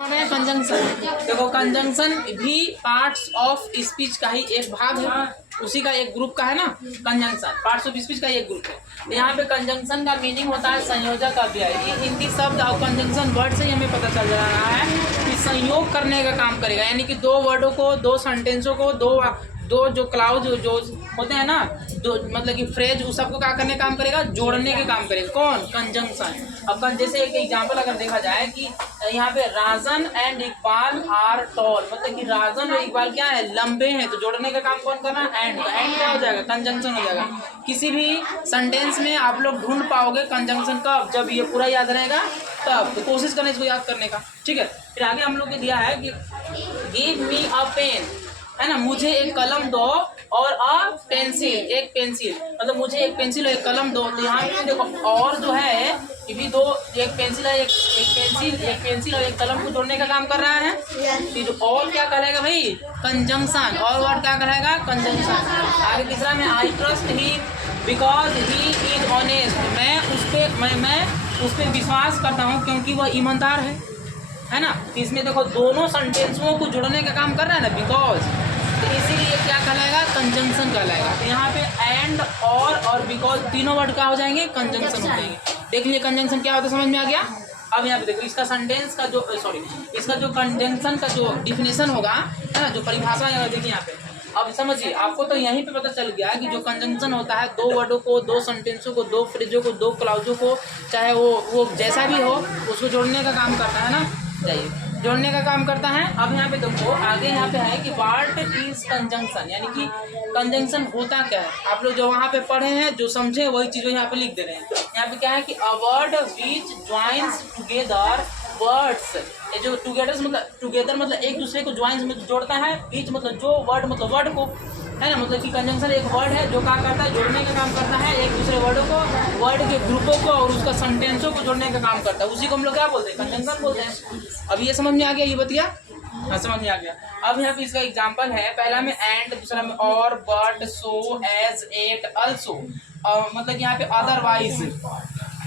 Conjunction. देखो conjunction भी parts of speech का ही एक भाग है, उसी का एक ग्रुप का है ना। कंजंक्शन पार्ट्स ऑफ स्पीच का एक ग्रुप है। तो यहाँ पे कंजंक्शन का मीनिंग होता है संयोजक अव्यय। ये हिंदी शब्द और कंजंक्शन वर्ड से ही हमें पता चल रहा है कि संयोग करने का काम करेगा, यानी कि दो वर्डों को, दो सेंटेंसों को, दो जो क्लाउज जो होते हैं ना, दो मतलब कि फ्रेज, उस सबको क्या करने का काम करेगा, जोड़ने के काम करेगा। कौन? कंजंक्शन। अब जैसे एक एग्जांपल अगर देखा जाए कि यहाँ पे राजन एंड इकबाल आर टॉल, मतलब कि राजन और इकबाल क्या है, लंबे हैं, तो जोड़ने का काम कौन करना है? एंड। एंड क्या हो जाएगा? कंजंक्शन हो जाएगा। किसी भी सेंटेंस में आप लोग ढूंढ पाओगे कंजंक्शन कब? जब ये पूरा याद रहेगा तब। तो कोशिश करना इसको याद करने का, ठीक है। फिर आगे हम लोग को दिया है कि गिव मी अ पेन, है ना, मुझे एक कलम दो, और अ पेंसिल, एक पेंसिल, मतलब मुझे एक पेंसिल और एक कलम दो। तो यहाँ पे देखो और जो है ये भी दो, एक पेंसिल है, एक पेंसिल और एक कलम को जोड़ने का काम कर रहा है। फिर और क्या कहलाएगा भाई? कंजंक्शन। और वर्ड क्या कहलाएगा? कंजंक्शन। आगे तीसरा में I trust he because he is honest, मैं उस पर विश्वास करता हूँ क्योंकि वह ईमानदार है ना। तो इसमें देखो दोनों सेंटेंसों को जोड़ने का काम कर रहा है ना, बिकॉज, तो इसीलिए क्या कहलाएगा? कंजंक्शन कहलाएगा। तो यहाँ पे एंड और बिकॉज तीनों वर्ड क्या हो जाएंगे? कंजंक्शन हो जाएंगे। देख लीजिए कंजंक्शन क्या होता है, समझ में आ गया। अब यहाँ पे देखो इसका सेंटेंस का जो इसका जो कंजंक्शन का जो डिफिनेशन होगा, है ना, जो परिभाषा है, देखिए यहाँ पे। अब समझिए, आपको तो यहीं पे पता चल गया कि जो कंजंक्शन होता है, दो वर्डों को, दो सेंटेंसों को, दो फ्रेजों को, दो क्लाउजों को, चाहे वो जैसा भी हो, उसको जोड़ने का काम करता है ना। चाहिए जोड़ने का काम करता है। अब यहाँ पे देखो आगे यहाँ पे है कि व्हाट इज कंजंक्शन, यानी कि कंजंक्शन होता क्या है। आप लोग जो वहाँ पे पढ़े हैं, जो समझे, वही चीज़ यहाँ पे लिख दे रहे हैं। यहाँ पे क्या है कि a word which joins together words, ये जो टुगेदर मतलब एक दूसरे को ज्वाइंस में जोड़ता है, बीच मतलब जो, वर्ड मतलब वर्ड को, है ना। मतलब कि कंजंक्शन एक वर्ड है जो क्या करता है? जोड़ने का काम करता है एक दूसरे वर्डों को, वर्ड के ग्रुपों को और उसका सेंटेंसों को जोड़ने का काम करता है। उसी को हम लोग क्या बोलते हैं? कंजंक्शन बोलते हैं। अब ये समझ में आ गया, ये बतिया? हाँ, समझ में आ गया। अब यहाँ पे इसका एग्जाम्पल है, पहला में एंड, दूसरा में और, but, so, as, at, also, मतलब यहाँ पे otherwise,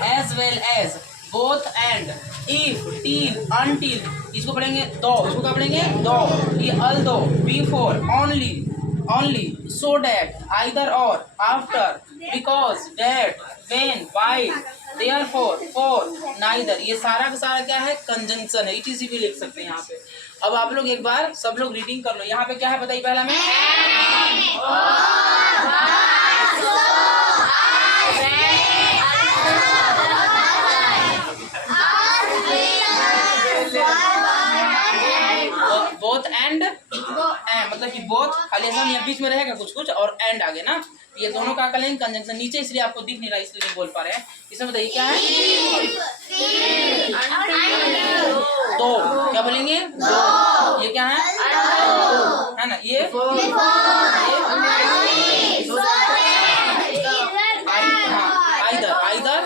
as well as, both and, if, till, until, इसको पढ़ेंगे दो, इसको क्या पढ़ेंगे? दो। ये although, before, only, so that, either or, after, because, that, when, why, therefore, for, neither, ये सारा का सारा क्या है? कंजंक्शन है। इसी भी लिख सकते हैं यहाँ पे। अब आप लोग एक बार सब लोग रीडिंग कर लो। यहाँ पे क्या है बताइए? पहला में बोथ एंड, मतलब कि बोथ खाली ऐसा नहीं, बीच में रहेगा कुछ और एंड आगे ना, ये दोनों का करेंगे कंजंक्शन। नीचे इसलिए आपको दिख नहीं रहा, इसलिए नहीं बोल पा रहे हैं। इसमें बताइए क्या है? दो, क्या बोलेंगे? दो। ये क्या है? है ना, ये आइदर,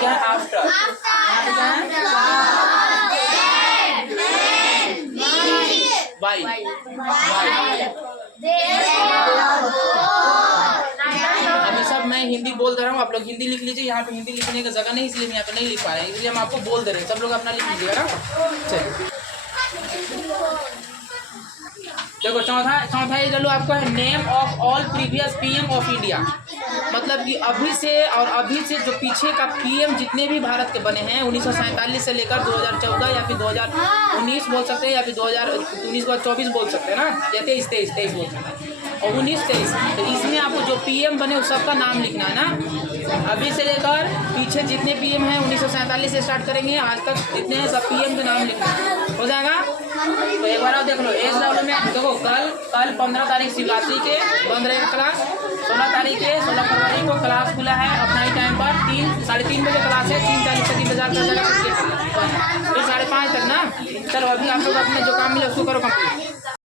क्या है? आफ्टर, क्या है? वाई। अभी सब मैं हिंदी बोल दे रहा हूँ, आप लोग हिंदी लिख लीजिए। यहाँ पे हिंदी लिखने की जगह नहीं, इसलिए मैं यहाँ पे नहीं लिख पा रहे हैं, इसलिए हम आपको बोल दे रहे हैं। सब लोग अपना लिख लीजिएगा ना। चलिए देखो चौथा ये चलो आपको है, name of all previous PM of India, मतलब कि अभी से जो पीछे का पीएम जितने भी भारत के बने हैं 1947 से लेकर 2014 या फिर 2019 बोल सकते हैं, या फिर 2019 के बाद 24 बोल सकते हैं ना, या 23 बोल सकते हैं, और 19-23। तो इसमें आपको जो पीएम बने उस सबका नाम लिखना है ना। अभी से लेकर पीछे जितने पीएम हैं 1947 से स्टार्ट करेंगे आज तक जितने हैं, सब पीएम के नाम लिखना हो जाएगा। तो एक बार आप देख लो, एज डब्ल्यू में देखो कल 15 तारीख शिवरात्रि के बंद रहेगा क्लास, 16 फरवरी को क्लास खुला है अपना ही टाइम पर, 3-3:30 बजे क्लास है, 3:40 से 3:50 तक, फिर 5:30 तक ना। चलो अभी आप लोग अपने जो काम मिले उसको करो कंप्लीट।